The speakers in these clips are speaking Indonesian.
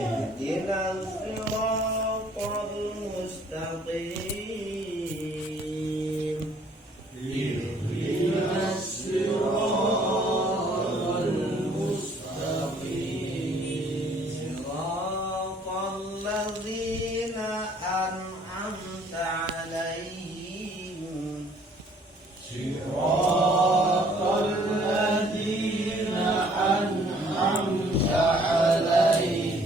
Ihdinas siratal mustaqim. Ihdinas siratal mustaqim. Siratal ladzina an'amta 'alaihim. Siratal ladzina an'amta 'alaihim.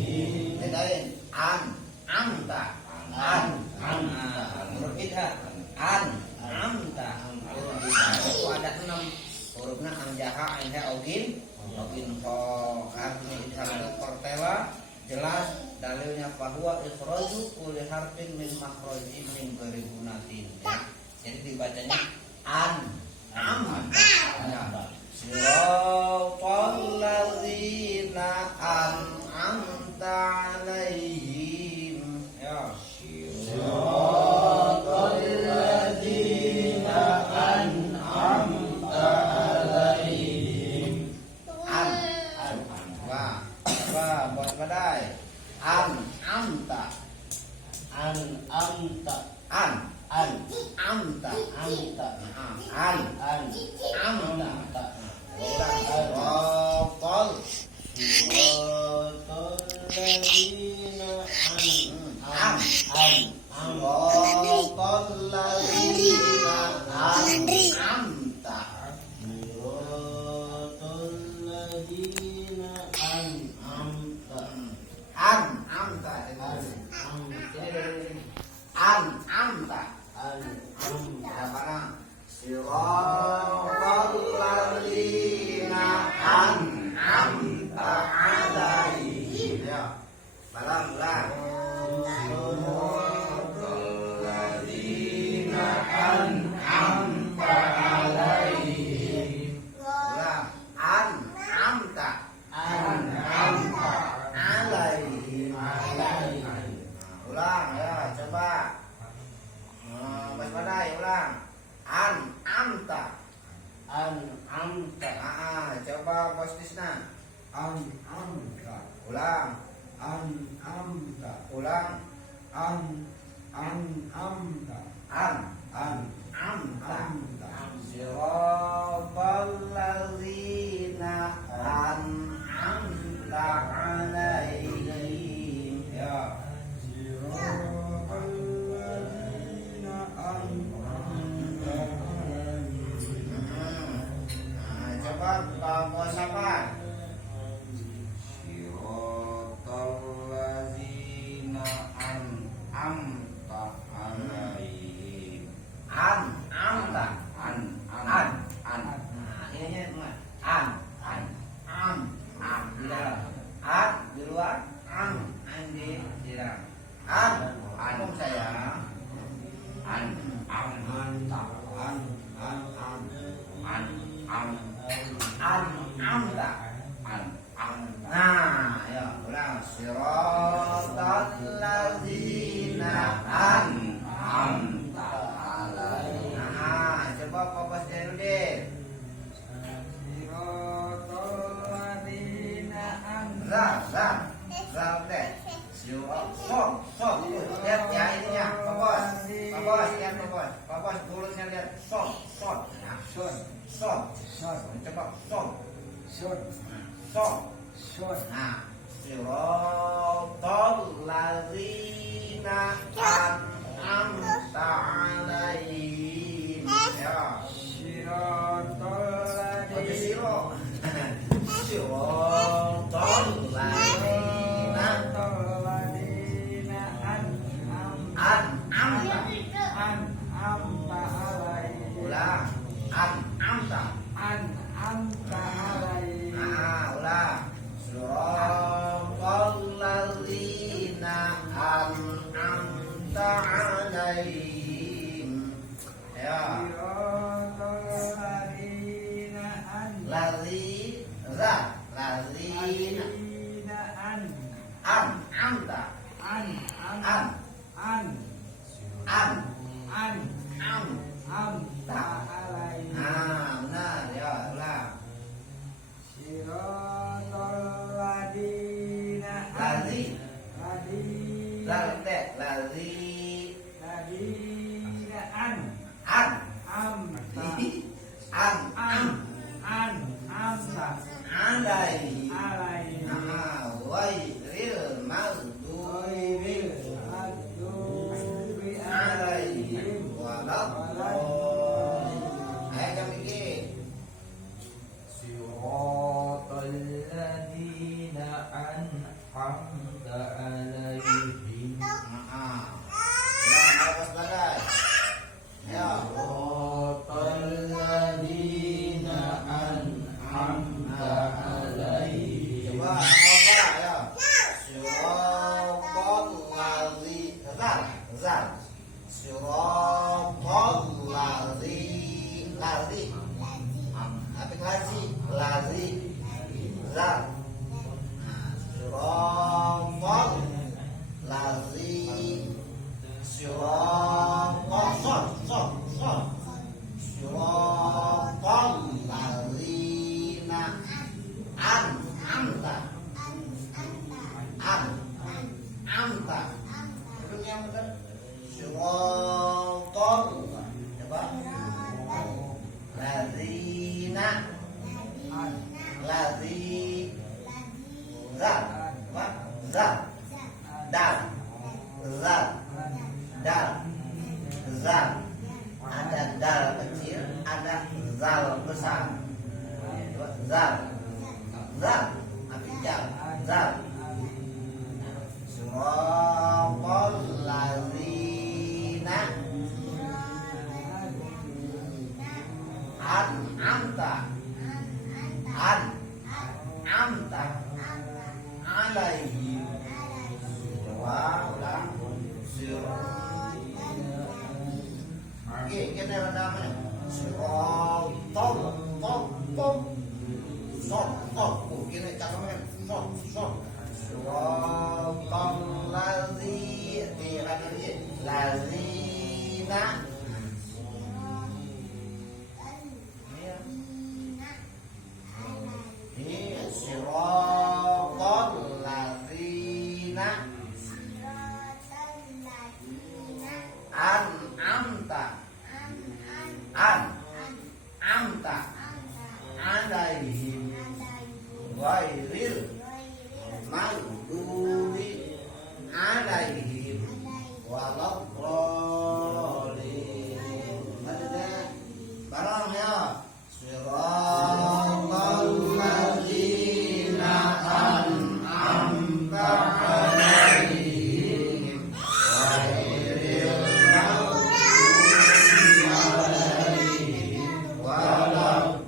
Huruf idhar an'amta. Itu ada 6 hurufnya anjaha, ainha, augin, kho. Artinya idhar itu kortela, jelas. Dalilnya bahwa ikhraju kulli harfin min makhraji min ghairi gunatin, ya. Jadi dibacanya siratal ladzina an'amta 'alaihim, ya. Siratal ladzina an'amta 'alaihim. Coba buat badai. An'amta. An'amta. An'amta. Siratal ladzina an'amta 'alaihim. Ya. Balang. Siratal ladzina an'amta 'alaihim. Ulang. An'amta 'alaihim. Ulang ya, coba. Waspadai, ulang. An'amta. Coba Bos Tisna. An'amta. Ulang. An'amta. Ulang. An'amta. An'amta. Siratal ladzina an'amta 'alaihim. Ya. Siratal ladzina an'amta 'alaihim. Coba Pak Bos apa? Siratal ladzina an'amta 'alaihim. An'amta. Ini di luar. Di dalam. Antum saya. An'amta. Nah, ya, ulang. Siratal ladzina an'amta 'alaihim. Nah, coba Papa Jainuddin. Siratal ladzina Za deh. Sok. Lihat ya ininya, Pak Bos. Lihat Pak Bos, mulutnya lihat. Sok. Coba sok. Nah, siratal ladzina an'amta 'alaihim. Ya. Siratal ladzina Siratal ladzina an'amta 'alaihim. Ulang. An'amta 'alaihim. Ulang. Siratal ladzina an'amta 'alaihim. Ya. Ladzina an'amta. Benar ya, ulang. Siratal ladzina Lalate lazi ladina an an amta an amta alai alaina wairil maghdubi Adubi alaihim waladdallin. Ayo kami bikin. Siratal ladzina an'amta alaihim Yang atas bagai. Ya. Siratal ladzina an'amta alaihim Coba apa ya? Siratal ladzi zal. Siratal ladzi. Apa ladzi? Zal. Siratal ladzi. Siratal Siratal ladzina an'amta. Itu yang benar. Siratal coba. Ladzina zal. Coba. Zal. Zal. Ada dal kecil, ada zal besar. Coba. Zal. Apa zal? Siratal ladzina an'amta alaihim. Ulang. Kita namanya siratal kita cakapnya siratal ladzina siratal ladzina an'amta alaihim ghairil maghdubi alaihim waladdallin. Ada barang ya. Siratal ladzina an'amta alaihim ghairil maghdubi alaihim waladdallin.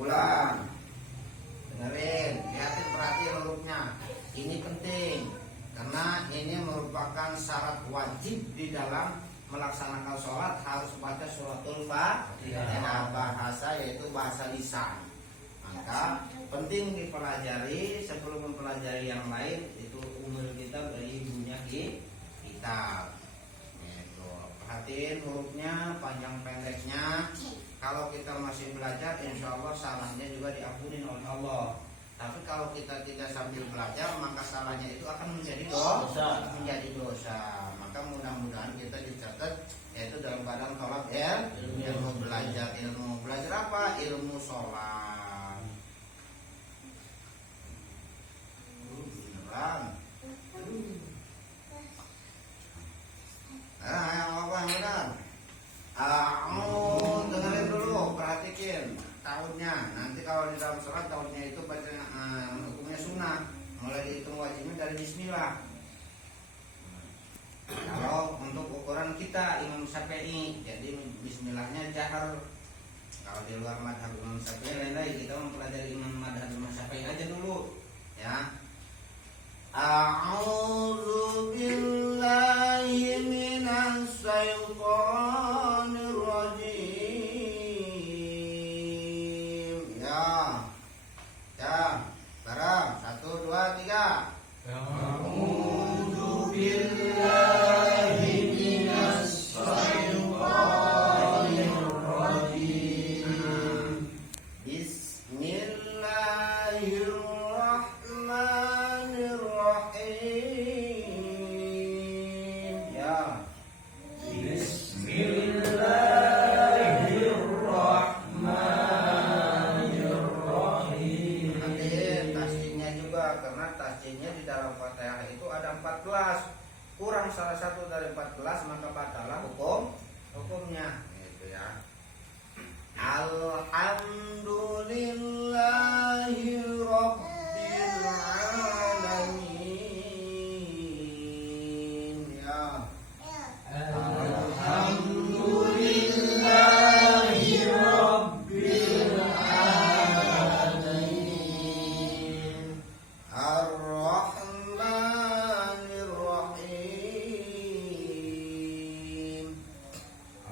Ulang. Dengerin, lihatin, perhatiin hurufnya. Ini penting karena ini merupakan syarat wajib di dalam melaksanakan sholat, harus baca suratul Fatihah. Bahasa yaitu bahasa lisan. Maka penting dipelajari sebelum mempelajari yang lain. Itu umur kita dari ibunya kitab. Itu perhatiin hurufnya, panjang pendeknya. Kalau kita masih belajar, insya Allah salahnya juga diampuni oleh Allah. Tapi kalau kita tidak sambil belajar, maka salahnya itu akan menjadi dosa. Maka mudah-mudahan kita dicatat, yaitu dalam keadaan tolak ilmu belajar. Ilmu belajar apa? Ilmu sholat. Beneran. Yang apa yang benar? Dengerin dulu, perhatikan tahunnya. Nanti kalau di dalam sholat tahunnya itu bacanya hukumnya sunnah. Mulai dihitung wajibnya dari bismillah. Kalau untuk ukuran kita Imam Syafi'i, jadi bismillahnya jahar. Kalau di luar madhab Imam Syafi'i lain-lain, kita mempelajari madhab Imam Syafi'i aja dulu, ya. A'udzu billahi minas syaitonir rajim. Ya. Barang 1 2 3. A'udzu billahi minas syaitonir rajim. Bismillahirrahmanirrahim. kedua karena tasjidnya di dalam Fatihah itu ada 14. Kurang salah satu dari 14 maka batalah hukumnya gitu ya. Alhamdulillahi Rabbil Alamin ya. Alhamdulillahi Rabbil Alamin. Ar-Rahmanir Rahim.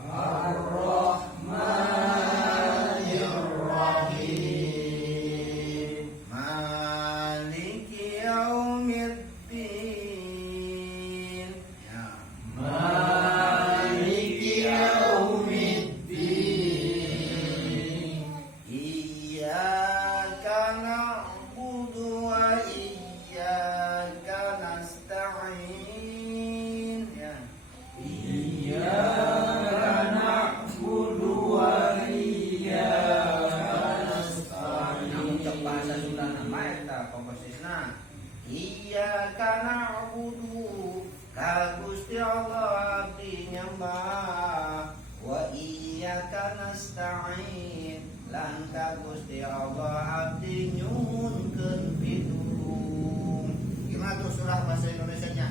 Ar-Rahmanir Rahim. Maliki Yaumiddin ya. Maliki Yaumiddin. Iyyaka na'budu wa iyyaka nasta'in ya. Iyyaka na'budu wa iyyaka nasta'in. Namun cek bahasa Sunda nama eta komposisna. Iyyaka na'budu ka Gusti Allah abdi nyembah wa iyyaka nasta'in lan ka Gusti Allah abdi nyuhunkeun pitulung. Gimana tuh surah bahasa Indonesianya?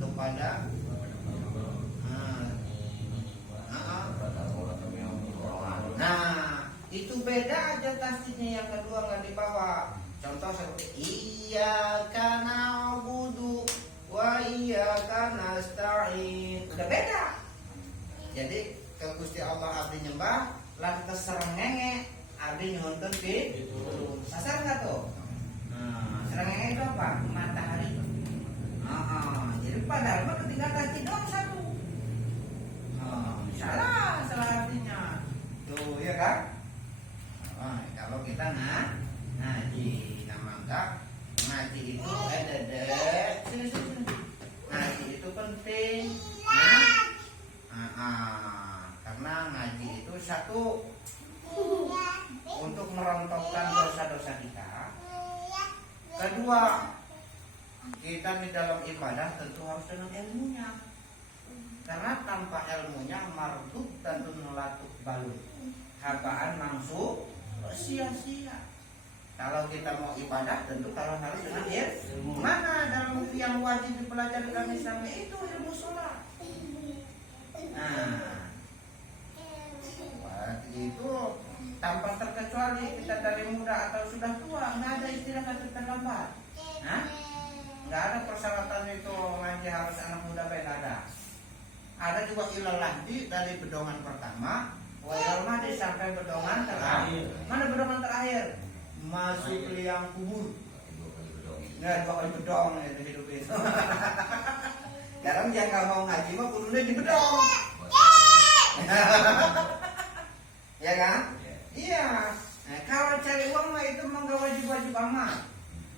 Kepada Nah, itu beda aja tasdidnya yang kedua nggak dibawa. Contoh seperti iyyaka na'budu wa iyyaka nasta'in. Udah beda. Jadi ke Gusti Allah abdi nyembah, lan keserengenge abdi nyuhunkeun pitulung. Sasar nggak tuh? Nah, serengenge itu apa? Matahari. Jadi padahal mah ketinggalan tasdid doang satu. Salah artinya. Tuh ya kan? Kalau kita ngaji, namanya ngaji itu sini. Ngaji itu penting. Karena ngaji itu satu untuk merontokkan dosa-dosa kita. Kedua, kita di dalam ibadah tentu harus dengan ilmunya. Karena tanpa ilmunya mardud dan nulatuk balut, habaan mangsu sia-sia. Kalau kita mau ibadah tentu kalau harus dengan ilmu. Mana dalam buku yang wajib dipelajari dalam Islam itu ilmu sholat. Nah, itu tanpa terkecuali kita dari muda atau sudah tua, nggak ada istilah kata terlambat. Nggak ada persyaratan itu ngaji harus anak muda, nggak ada. Ada juga ilal lahdi dari bedongan pertama, wal mahdi sampai bedongan terakhir. Mana bedongan terakhir? Masuk liang kubur. Nggak, 2 kali bedong itu hidup itu. Sekarang dia nggak mau ngaji mah kudunya di bedong. Ya kan? Iya. Nah, kalau cari uang mah itu mah nggak wajib amat.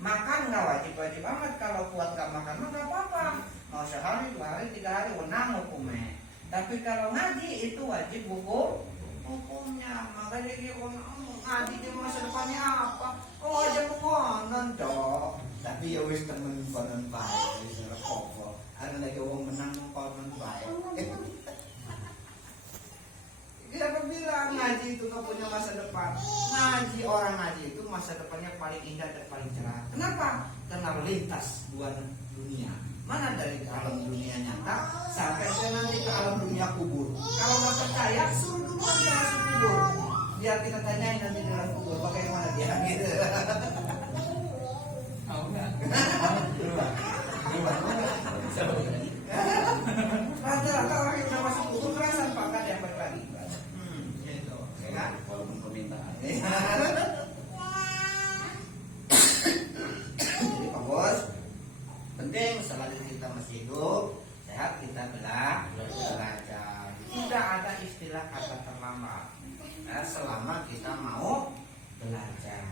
Makan nggak wajib amat. Kalau kuat nggak makan mah nggak apa-apa. Mau sehari, 2 hari, 3 hari, wenang hukumnya. Tapi kalau ngaji itu wajib hukumnya. Makanya dia ngaji di masa depannya apa? Oh aja mengonon dong. Tapi ya wis temen konon baik, wis ora apa. Ada lagi wong menang konon baik. Siapa bilang ngaji itu gak punya masa depan? Orang ngaji itu masa depannya paling indah dan paling cerah. Kenapa? Karena lintas 2 dunia. Mana dari alam dunia nyata sampai nanti ke alam dunia kubur. Kalau nggak percaya, suruh dulu aja masuk kubur. Biar kita tanyain nanti di dalam kubur bagaimana dia gitu. Rata-rata orang yang udah masuk kubur kerasan Pak, kan yang balik lagi. Gitu, ya kan? Walaupun permintaan. Jadi Pak Bos, penting selagi kita masih hidup, sehat kita belajar. Tidak ada istilah kata terlambat. Selama kita mau belajar.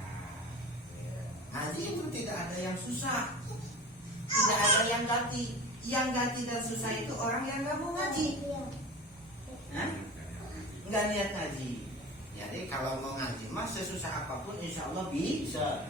Ngaji itu tidak ada yang susah, tidak ada yang ganti. Yang ganti dan susah itu orang yang nggak mau ngaji, nggak niat ngaji. Jadi kalau mau ngaji mas sesusah apapun insya Allah bisa.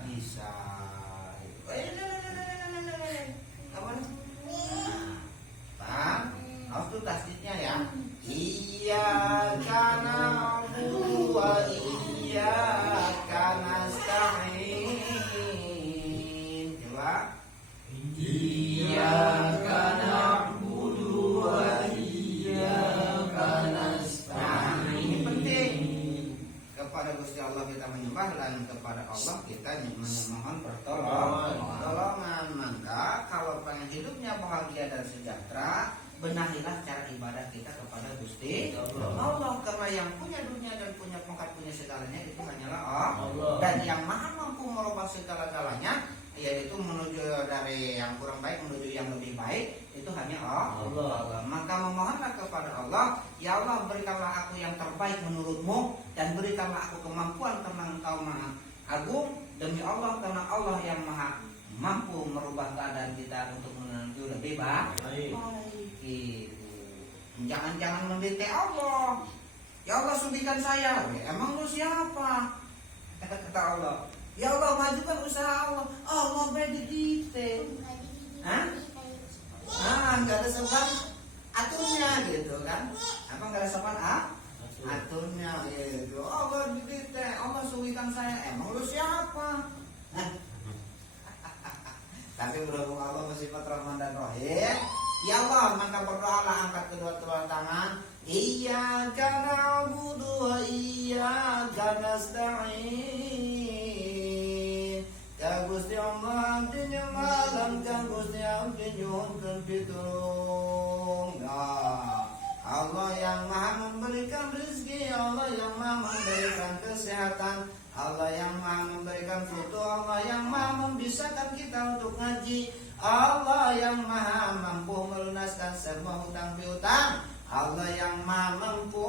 bahagia dan sejahtera, benahilah cara ibadah kita kepada Gusti Allah. Karena yang punya dunia dan punya pangkat, punya segalanya itu hanyalah Allah. Dan yang maha mampu merubah segala-galanya, yaitu menuju dari yang kurang baik menuju yang lebih baik, itu hanya Allah. Maka memohonlah kepada Allah, ya Allah berikanlah aku yang terbaik menurutmu, dan berikanlah aku kemampuan karena Engkau maha agung. Demi Allah, karena Allah yang maha mampu merubah keadaan kita untuk menuju lebih baik. Gitu. Jangan mendete Allah. Ya Allah sudikan saya. Emang lu siapa? Kata Allah, ya Allah majukan usaha Allah. Allah beri kita. Hah? Nggak ada sopan aturnya gitu kan? Apa nggak ada sopan aturnya gitu. Allah kita, Allah sudikan saya. Emang lu siapa? Tapi berhubung Allah bersifat Rahman dan Rahim, ya Allah, maka berdoalah, angkat kedua tangan. Iyyaka na'budu wa iyyaka nasta'in. Ka Gusti Allah abdi malam, ka Gusti abdi nyuhunkeun pitulung. Allah yang maha memberikan rezeki, Allah yang maha memberikan kesehatan, Allah yang maha memberikan foto, Allah yang maha membisakan kita untuk ngaji, Allah yang maha mampu melunaskan semua hutang piutang, Allah yang maha mampu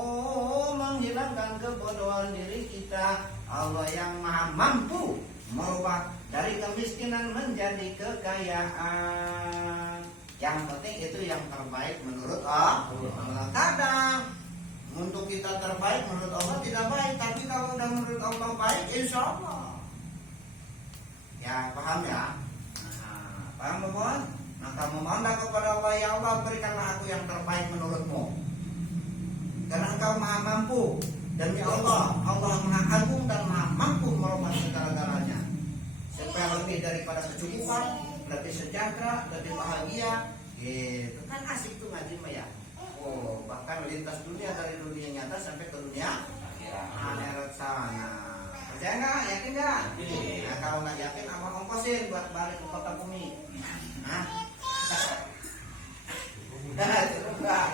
menghilangkan kebodohan diri kita, Allah yang maha mampu merubah dari kemiskinan menjadi kekayaan. Yang penting itu yang terbaik menurut Allah. Kadang untuk kita terbaik menurut Allah tidak baik, tapi kalau udah menurut Allah baik, insya Allah. Ya paham ya? Paham mohon? Maka memohonlah kepada Allah, ya Allah berikanlah aku yang terbaik menurutmu, karena Engkau maha mampu. Demi Allah, Allah maha agung dan maha mampu merubah segala-galanya, supaya lebih daripada kecukupan, lebih sejahtera, lebih bahagia. Gitu kan asik tuh ngaji mah ya. Oh, bahkan lintas dunia, dari dunia nyata sampai ke dunia akhirat sana. Percaya nggak? Yakin nggak? Nah, kalau nggak yakin, abang ongkosin buat balik ke kota bumi. Hah? Cukup nggak?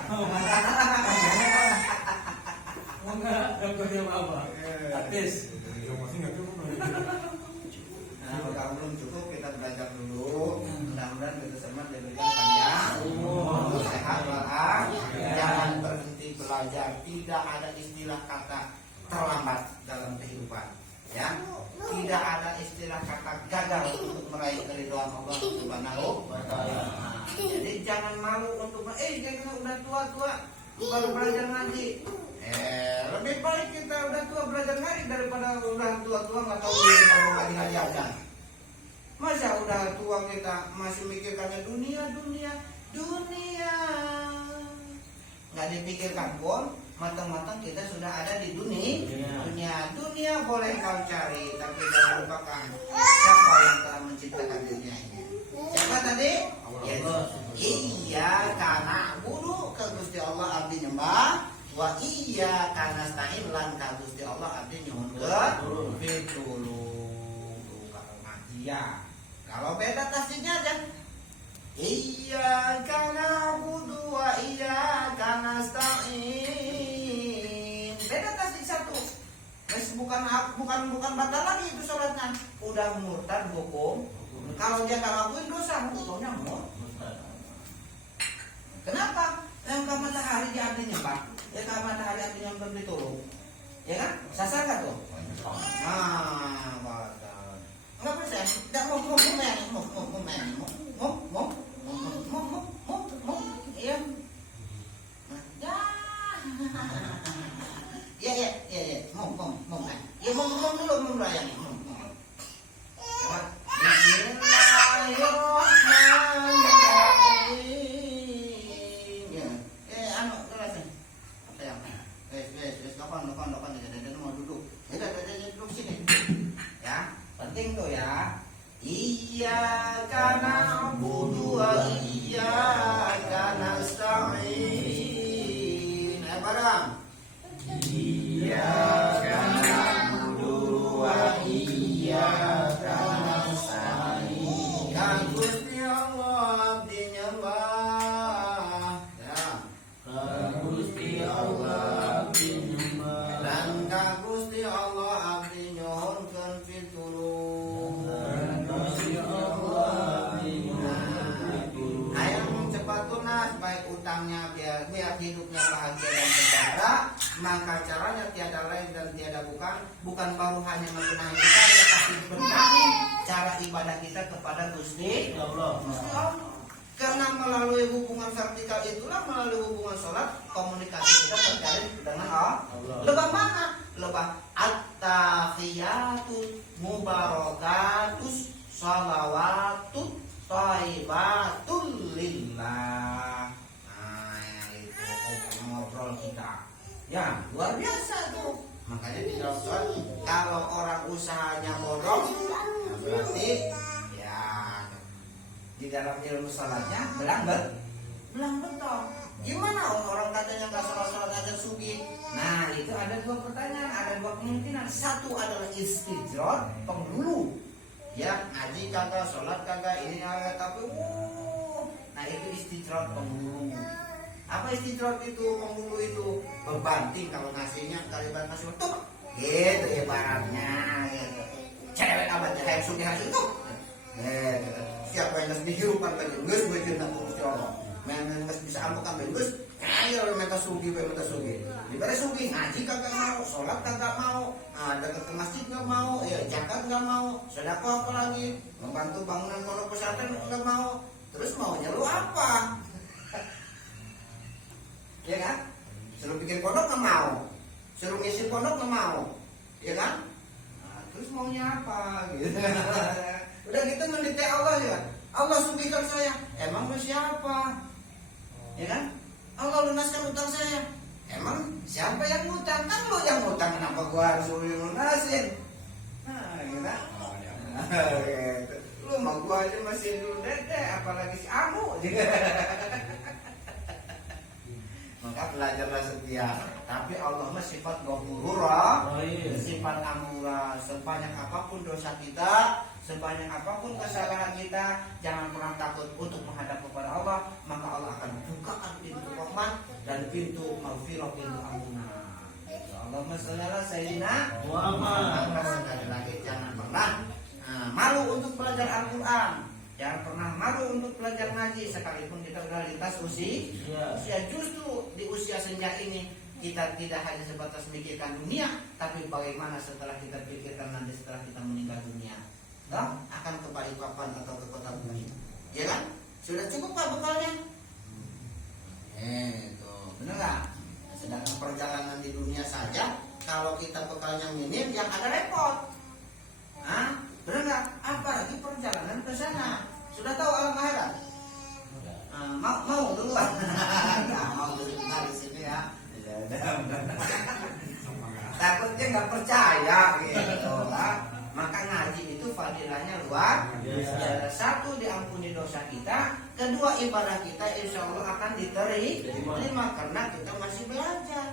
Enggak, dapatnya apa? Artis. Nah, kalau belum cukup kita belajar dulu. Mudah-mudahan kita semua diberikan panjang, sehat, walafiat. Jangan berhenti belajar. Tidak ada istilah kata terlambat dalam kehidupan. Ya, tidak ada istilah kata gagal untuk meraih keridhaan Allah Subhanahu wa Ta'ala. Jadi jangan malu untuk jangan udah tua-tua baru belajar ngaji. Lebih baik kita udah tua belajar ngaji daripada udah tua-tua nggak tahu nggak diajarkan. Masa udah tua kita masih mikirkannya dunia, nggak dipikirkan pun. Matang-matang kita sudah ada di dunia boleh kau cari, tapi jangan lupakan siapa yang telah menciptakan dunia ini. Siapa tadi? Iya karena bulu ke Gusti Allah abdi nyembah, wa iya karena stain lan ka Gusti Allah abdi nyuhunkeun pitulung. Kalau ngaji ya, kalau beda tafsirnya kan iya karena budu wa iya karena stain. Beda tafsir satu. Bukan batal lagi itu sholatnya. Udah murtad hukum. Kalau dia nggak ngakuin dosa, hukumnya murtad. Kenapa? Yang ke matahari dia artinya nyembah. Ya ke matahari artinya memberi tolong. Ya kan? Sasar nggak tuh? Nah, batal. Nggak bisa. Nggak mau. Iya. Ya. Mau. Ya mau dulu melayani. Bismillahirrahmanirrahim. Ya. Kelasnya. Apa yang? Kapan jadi mau duduk. Udah duduk sini. Ya, penting tuh ya. Iyyaka na'budu wa Maka caranya tiada lain dan tiada bukan baru hanya mengenai kita, ya, tapi benahi cara ibadah kita kepada Gusti Allah. Karena melalui hubungan vertikal itulah, melalui hubungan sholat, komunikasi kita terjalin dengan Allah. Lebah mana? Lebah at-tahiyatus mubarakatus shalawatut thayyibatul lillah. Nah, itu ngobrol kita. Ya, luar biasa tuh. Makanya di dalam sholat, kalau orang usahanya bodong, nah berarti ya di dalam ilmu sholatnya belang betul. Gimana orang katanya nggak sholat aja sugi? Nah, itu ada dua pertanyaan, ada dua kemungkinan. Satu adalah istijrot, penghulu. Ya, ngaji kagak, sholat kagak, ini tapi nah itu istijrot penghulu. Apa istijrot itu? Penghulu itu bebanting, kalau ngasihnya kalibat ngasih betul. Gitu ibaratnya. Gitu. Cewek abad yang sugi hasil itu. Gitu. Siapa yang harus dihirupan bagi Gus, gue cerita Gusti Allah. Memang bisa ampun sampai Gus, ayo minta sugi. Diberi sugi, ngaji kagak mau, sholat kagak mau, dekat ke masjid nggak mau, ya zakat nggak mau, sedekah apa lagi, membantu bangunan pondok pesantren nggak mau, terus maunya lu apa? Ya kan? Suruh bikin pondok nggak mau, suruh ngisi pondok nggak mau, ya kan? Nah, terus maunya apa? Gitu. Udah gitu mendikte Allah ya. Allah sugihkan saya. Emang lu siapa? Ya kan? Allah lunaskan utang saya. Emang siapa yang ngutang? Kan lu yang ngutang, kenapa gua harus lunasin? Nah, gitu. Gitu. Lu mah gua aja masih dulu dede, apalagi si Amu. Maka belajarlah setia. Tapi Allah mah sifat ghafurur, sifat amura. Sebanyak apapun dosa kita, sebanyak apapun kesalahan kita, jangan pernah takut untuk menghadap kepada Allah. Maka Allah akan bukakan pintu rahmat dan pintu maghfirah, pintu ampunan. Allahumma shalli ala sayyidina Muhammad. Sekali lagi jangan pernah malu untuk belajar Al-Quran. Jangan pernah malu untuk belajar ngaji, sekalipun kita sudah lintas usia. Justru di usia senja ini kita tidak hanya sebatas memikirkan dunia, tapi bagaimana setelah kita pikirkan nanti setelah kita meninggal dunia. Akan ke Balikpapan atau ke kota Bumi, ya kan? Sudah cukup pak bekalnya? Itu benar nggak? Sedangkan perjalanan di dunia saja, kalau kita bekalnya minim, yang ada repot. Benar nggak? Apalagi perjalanan ke sana. Sudah tahu alam akhirat? Mau duluan? Mau dulu di sini ya. Takutnya nggak percaya gitu lah. Maka ngaji itu fadilahnya luar biasa. Satu, diampuni dosa kita. Kedua, ibadah kita insya Allah akan diterima karena kita masih belajar.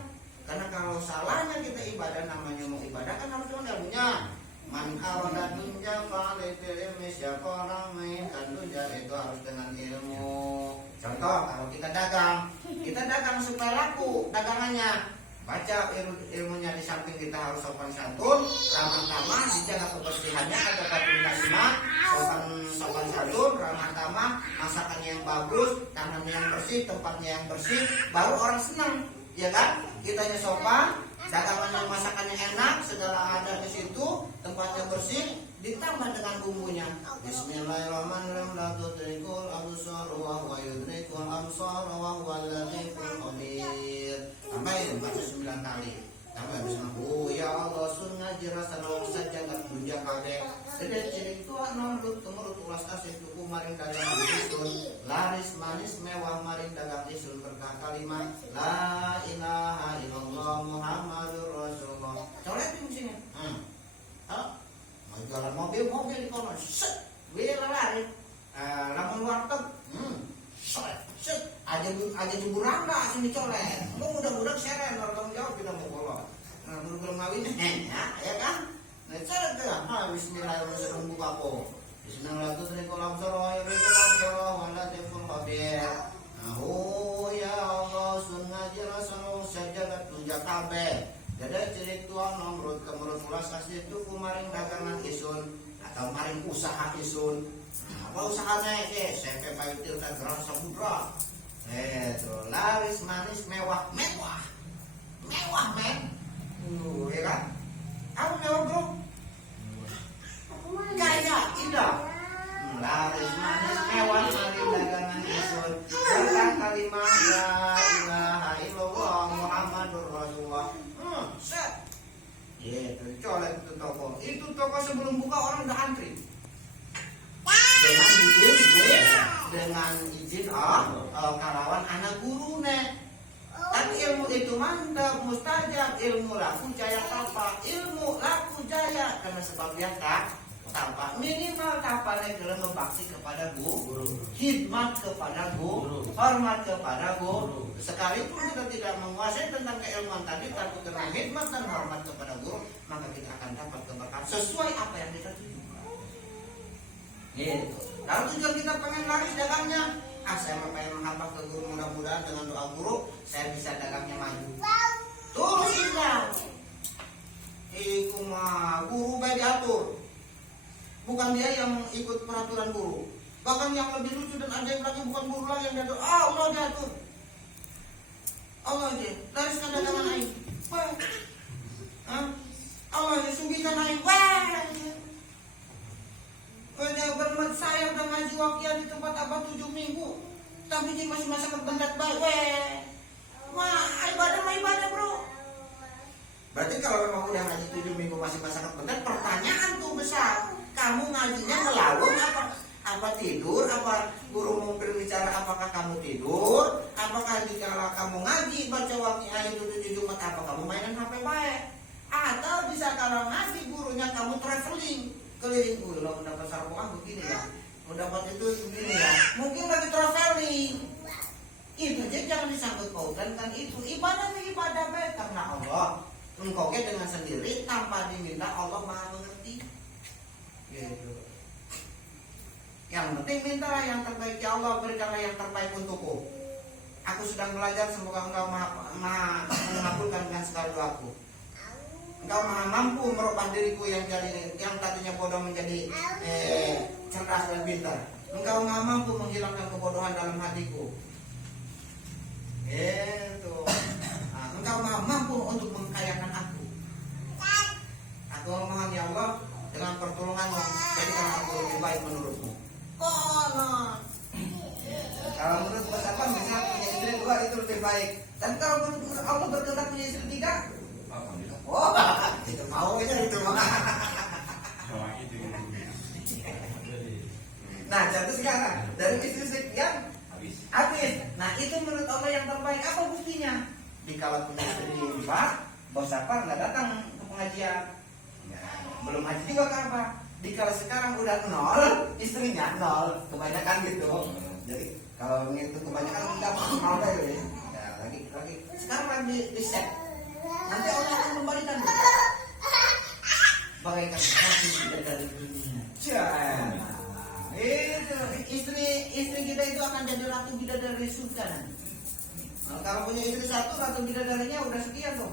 Karena kalau salahnya kita ibadah, namanya mau ibadah kan harus dengan ilmunya. Man arada dunya fa'alaihi ilmi, siapa orang mainkan dunia itu harus dengan ilmu. Contoh, kalau kita dagang supaya laku dagangannya. Baca ilmunya, di samping kita harus sopan santun, ramah tamah, dijaga kebersihannya, ada kebersihan, sopan santun, ramah tamah, masakannya yang bagus, tangannya yang bersih, tempatnya yang bersih, baru orang senang, ya kan? Kitanya sopan, dagangannya, masakannya enak, segala ada di situ, tempatnya bersih, ditambah dengan bumbunya. Bismillahirrahmanirrahim. La tudrikul absar wa huwa yudrikul absar wa huwal latiful khabir. Tambahin baca 9 kali. Tambah bismillah. Ya Allah sunnah jirasan saja enggak tunjak kabeh. Sedek cilik tua nomrut kemurut ulas asih tuku maring dagang isun. Laris manis mewah maring dagang isun berkah kalimat la ilaha illallah Muhammadur Rasulullah. Coletin sini. Jalan mobil di kono, set, lari, lamun warteg, set, aja jubur rangga sini colet, lu mudah-mudahan seren orang jawab kita mau bolong, belum ngawin, ya kan, nah seret tuh, Bismillahirrahmanirrahim buka po, Bismillahirrahmanirrahim, ya Allah sunnah jirasan sajagat tunjak kabeh. Jadi cilik tua nomrut kemurut ulas kasih itu kumaring dagangan isun atau maring usaha isun. Apa usahanya SMP payutil kan gerak samudra. Itu laris manis mewah. mewah men. Ya kan? Apa mewah bro? Gaya indah. Laris manis mewah mari dagangan isun. Datang kalimat la ilaha illallah Muhammadur Rasulullah. Set. Gitu, colek itu toko. Itu toko sebelum buka orang udah antri. Dengan izin karawan anak guru nek. Tapi ilmu itu mantap, mustajab, ilmu laku jaya tapa, ilmu laku jaya karena sebab dia tapa minimal tapa nek dalam membakti kepada guru, khidmat kepada guru, hormat kepada guru. Sekalipun kita tidak menguasai tentang keilmuan tadi, tapi karena khidmat dan hormat kepada guru, maka kita akan dapat keberkahan sesuai apa yang kita tuju. Gitu. Kalau tujuan kita pengen laris dagangnya, saya pengen menghafal ke guru, mudah-mudahan dengan doa guru saya bisa dagangnya maju. Terus Islam, mah guru baik diatur, bukan dia yang ikut peraturan guru. Bahkan yang lebih lucu dan ajaib lagi bukan guru lagi yang diatur, Allah diatur. Allah dia, lariskan dagangan air. Allah dia subikan air. Saya udah ngaji wakian di tempat abah 7 minggu, tapi dia masih masa kebendat baik. Wah, ibadah bro. Berarti kalau memang udah ngaji 7 minggu masih masa kebendat, pertanyaan tuh besar. Kamu ngajinya ngelawung apa tidur? Apa guru mau berbicara apakah kamu tidur? Apakah dikala kamu ngaji baca wakian itu 7 Jumat apa kamu mainan HP baik? Atau bisa kalau ngaji gurunya kamu traveling keliling, lo mendapat sarpokan begini ya, mendapat itu begini ya, mungkin lagi traveling. Itu aja jangan disangkut pautkan kan itu ibadah baik karena Allah. Engkau dengan sendiri tanpa diminta Allah maha mengerti. Gitu. Yang penting mintalah yang terbaik, ya Allah berikanlah yang terbaik untukku. Aku sedang belajar, semoga engkau maha mengabulkan dengan segala doaku. Engkau maha mampu merubah diriku yang tadinya bodoh menjadi cerdas dan pintar. Engkau maha mampu menghilangkan kebodohan dalam hatiku. Itu. Engkau maha mampu untuk mengkayakan aku. Aku mohon ya Allah dengan pertolonganmu jadikan aku lebih baik menurutmu. Konon. Kalau menurut Bapak misalnya punya istri 2 itu lebih baik. Dan kalau menurut Allah berkehendak punya istri 3, oh, itu mau aja itu mah. Nah, jadi sekarang dari istri sekian habis. Nah, itu menurut Allah yang terbaik. Apa buktinya? Dikala punya istri 4, bos apa nggak datang ke pengajian. Belum haji juga apa? Dikala sekarang udah 0, istrinya 0, kebanyakan gitu. Jadi kalau itu kebanyakan nggak mau deh. Ya, lagi. Sekarang lagi di set. Nanti Allah akan kembalikan bagaikan kasih kita dari dunia. Itu istri kita itu akan jadi ratu bidadari surga nanti. Nah, kalau punya istri 1, ratu bidadarinya udah sekian tuh.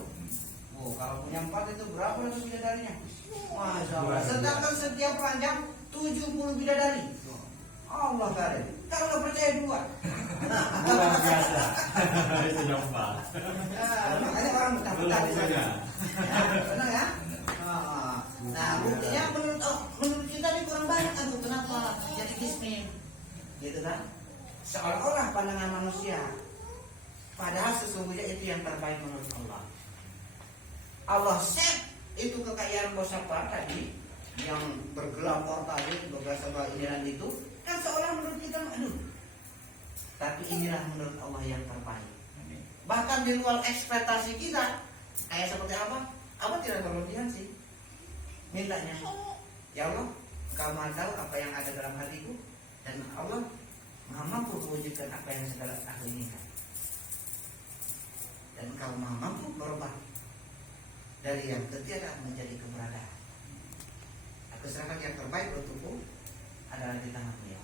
Kalau punya 4 itu berapa ratu bidadarinya? Masya Allah. Sedangkan setiap ranjang 70 bidadari. Allah karim. Kalau nggak percaya 2. Luar biasa. Itu nyoba. Makanya orang betah-betah di sana. Benar ya? Nah, buktinya menurut kita ini kurang banyak. Aduh, kenapa jadi bisnis? Gitu kan? Seolah-olah pandangan manusia. Padahal sesungguhnya itu yang terbaik menurut Allah. Allah set itu kekayaan bos apa tadi yang bergelapor tadi, beberapa iniran itu. Kan seolah menurut kita, aduh. Tapi inilah menurut Allah yang terbaik. Bahkan di luar ekspektasi kita. Kayak seperti apa? Apa tidak berlebihan sih? Mintanya, ya Allah, Engkau maha tahu apa yang ada dalam hatiku, dan Allah maha mampu mewujudkan apa yang segala aku inginkan. Dan Engkau maha mampu merubah dari yang ketiadaan menjadi keberadaan. Aku serahkan yang terbaik untukku adalah di tanganmu ya.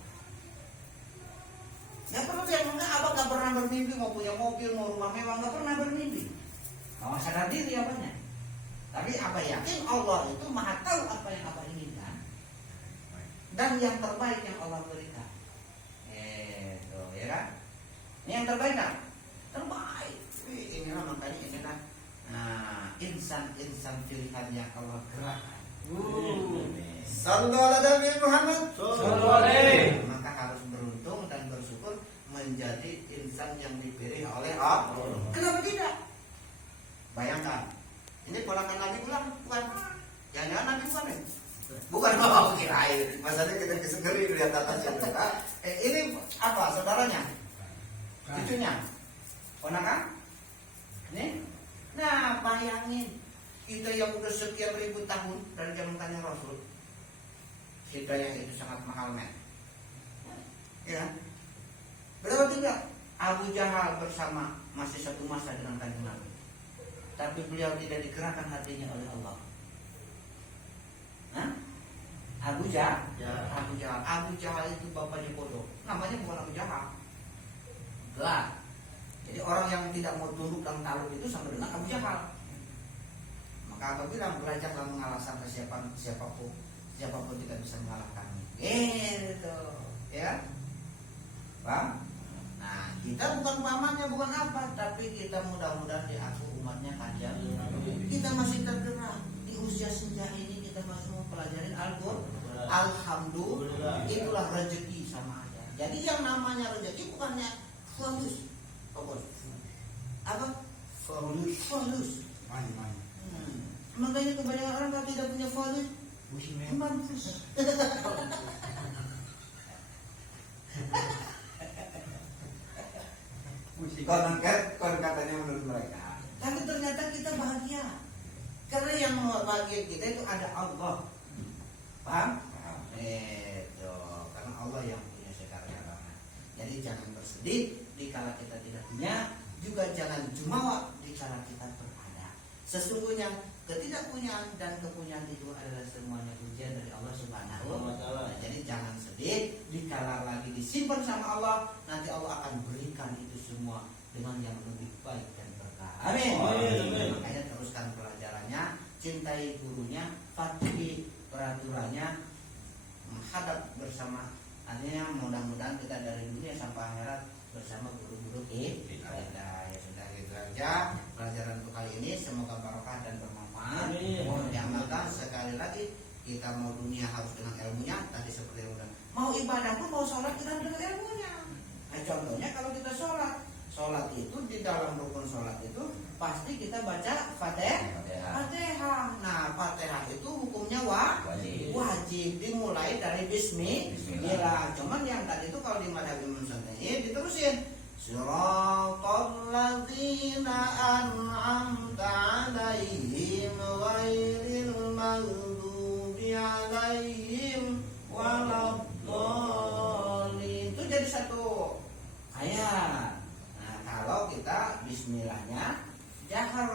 Gak perlu dia abang gak pernah bermimpi mau punya mobil, mau rumah mewah, gak pernah bermimpi. Mau sadar diri apanya. Tapi apa yakin Allah itu maha tahu apa yang abang inginkan dan yang terbaik yang Allah berikan. Ya kan? Ini yang terbaik kan? Terbaik. Inilah makanya inilah Nah, insan-insan pilihan yang Allah gerakkan. Sallu ala Nabi Muhammad. Maka harus beruntung dan bersyukur menjadi insan yang dipilih oleh Allah. Kenapa tidak? Bayangkan, ini ponakan Nabi ulang, bukan? Jangan Nabi bukan ya? Bukan, oh kirain. Masalahnya kita kesengeri lihat atasnya. Ini apa? Saudaranya? Cucunya? Ponakan? Nih? Nah, bayangin kita yang udah sekian ribu tahun dari zaman tanya Rasul, kita yang itu sangat mahal, men. Ya, berapa tidak? Abu Jahal bersama masih satu masa dengan kanjeng Nabi, tapi beliau tidak digerakkan hatinya oleh Allah. Hah? Abu Jahal itu bapaknya bodoh. Namanya bukan Abu Jahal. Gelap. Jadi orang yang tidak mau tunduk dan takluk itu sama dengan Abu Jahal. Maka Allah bilang belajarlah mengalahkan siapapun tidak bisa mengalahkan. Gitu, ya. Paham? Nah, kita bukan pamannya, bukan apa, tapi kita mudah-mudahan diaku umatnya kanjeng. Kita masih tergerak di usia senja ini, kita masih mau pelajarin Al-Qur'an. Alhamdulillah, itulah rezeki sama aja. Jadi yang namanya rezeki bukannya fulus. Apa? Fulus. Makanya kebanyakan orang kalau tidak punya fulus, mampus. Konon katanya menurut mereka. Tapi ternyata kita bahagia. Karena yang bahagia kita itu ada Allah. Paham? Itu karena Allah yang punya segala-galanya. Jadi jangan bersedih dikala kita tidak punya, juga jangan jumawa dikala kita berada. Sesungguhnya ketidakpunyaan dan kepunyaan itu adalah semuanya ujian dari Allah Subhanahu wa Ta'ala. Jadi jangan sedih dikala lagi disimpan sama Allah, nanti Allah akan berikan itu semua dengan yang lebih baik dan berkah. Amin. Makanya teruskan pelajarannya, cintai gurunya, patuhi peraturannya, menghadap bersama. Artinya mudah-mudahan kita dari dunia sampai akhirat bersama guru-guru kita. Ya sudah gitu aja pelajaran untuk kali ini. Semoga barokah dan bermanfaat. Mohon diamalkan. Sekali lagi kita mau dunia harus dengan ilmunya. Tadi seperti yang udah mau ibadah pun mau sholat kita dengan ilmunya. Nah, contohnya kalau kita sholat itu di dalam rukun sholat itu pasti kita baca Fatihah. Nah, Fatihah itu hukumnya wajib dimulai dari Bismillah. Cuman yang tadi itu kalau di madhab Imam Syafi'i diterusin Siratal ladzina an'amta 'alaihim ghairil maghdubi 'alaihim waladdallin. Itu jadi satu ayat. Nah, kalau kita bismillahnya jahar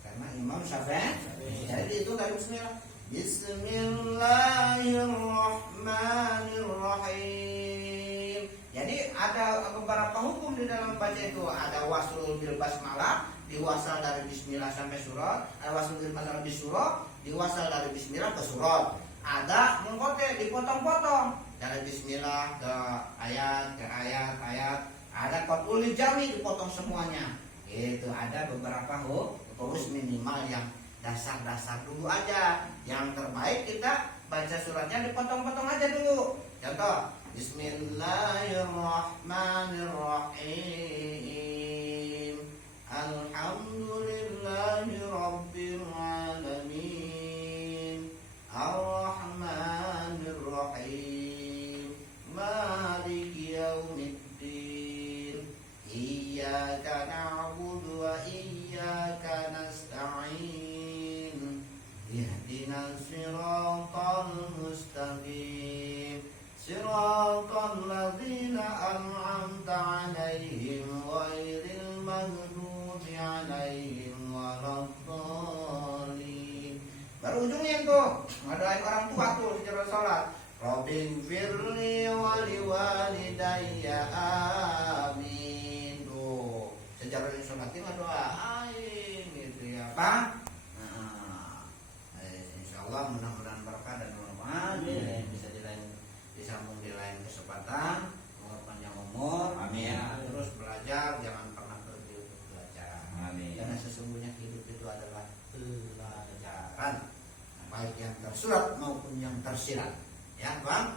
karena Imam Syafi'i jadi itu dari bismillah. Bismillahirrahmanirrahim. Jadi ada beberapa hukum di dalam baca itu. Ada waslul bil basmalah, diwasal dari bismillah sampai surat. Ada waslul bil basmalah di surat, diwasal dari bismillah ke surat. Ada mengkote dipotong-potong dari bismillah ke ayat. Ada qatul jami dipotong semuanya. Itu ada beberapa hukum minimal yang dasar-dasar dulu aja. Yang terbaik kita baca suratnya dipotong-potong aja dulu. Contoh, Bismillahirrahmanirrahim. Alhamdulillahi rabbil alamin. Ar-Rahmanir-Rahim. Maliki yaumiddin. Iyyaka na'budu wa iyyaka nasta'in. Ihdinas siratal mustaqim. Siratal ladzina an'amta 'alaihim ghairil maghdubi 'alaihim waladdallin. Baru ujungnya tuh ngadain orang tua tuh secara sholat. Rabbi firli wali walidayya amin. Tuh secara sholat itu doain gitu ya Pak. Insyaallah mudah-mudahan berkah dan bermanfaat. Bisa disambung di lain kesempatan. Umur panjang umur. Amin. Ya, terus belajar, jangan pernah berhenti untuk belajar. Amin. sesungguhnya hidup itu adalah pelajaran, baik yang tersurat maupun yang tersirat. Ya, Bang.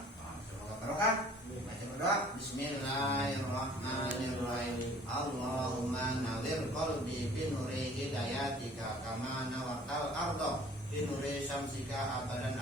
Semoga barokah. Baca berdoa. Bismillahirrahmanirrahim. Allahumma nawwir qalbi bi nuri hidayatika kama nawwartal arda bi nuri syamsika abadan